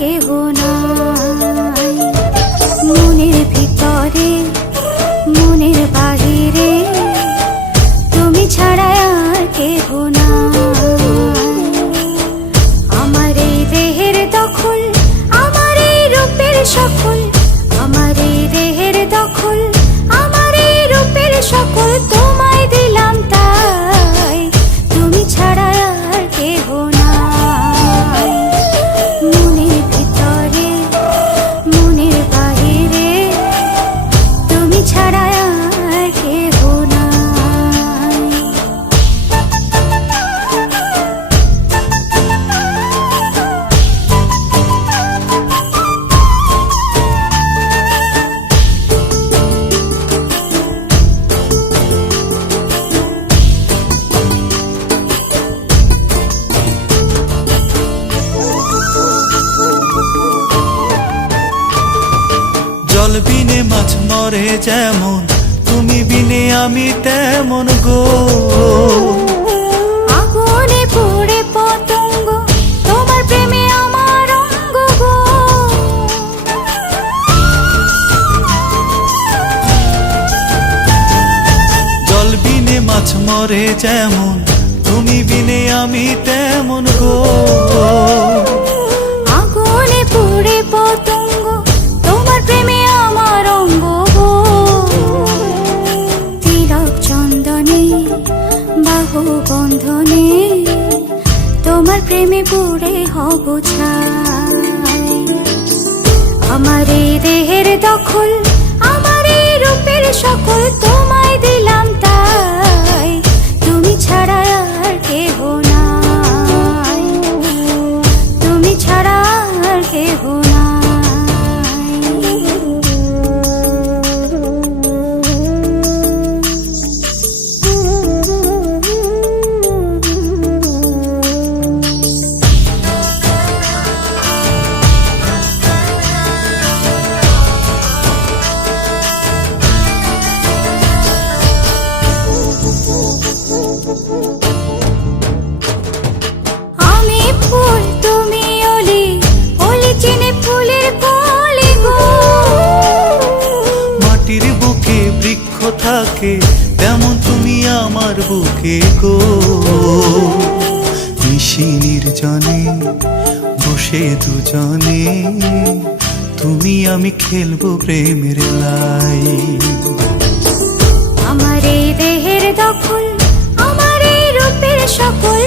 কেহ নাই। মনের ভিতরে মনের বাহিরে তুমি ছাড়া আর কেহ নাই। আমার এই দেহের দখল, আমার এই রূপের সকল, আমার এই দেহের দখল, আমার এই রূপের সকল তোমায় দিলাম তাই, তুমি ছাড়া আর কেহ নাই। মনের ভিতরে মনের বাহিরে তুমি ছাড়া আর কেহ নাই। জল বিনে মাছ মরে যেমন, তুমি বিনে আমি তেমন গো। আগুনে পুড়ে পতঙ্গ, তোমার প্রেমে আমার অঙ্গ গো। জল বিনে মাছ মরে যেমন, তুমি বিনে আমি তেমন গো। আগুনে পুড়ে পতঙ্গ, তোমার প্রেমে আমার অঙ্গ গো। তিলক চন্দনে বাহু বন্ধনে তোমার প্রেমে পুড়ে হব ছাই। আমার এই দেহের দখল, আমার এই রূপের সকল তোমায় দিলাম তাই, তুমি ছাড়া আর কেহ নাই, তুমি ছাড়া আর কেহ নাই। আমি ফুল তুমি অলি, অলি চিনে ফুলের কলি গো। মাটির বুকে বৃক্ষ থাকে, তেমন তুমি আমার বুকে গো। নিশি নির্জনে বসে দুজনে, তুমি আমি খেলবো প্রেমের লাই। আমার এই দেহের দখল, আমার এই রূপের সকল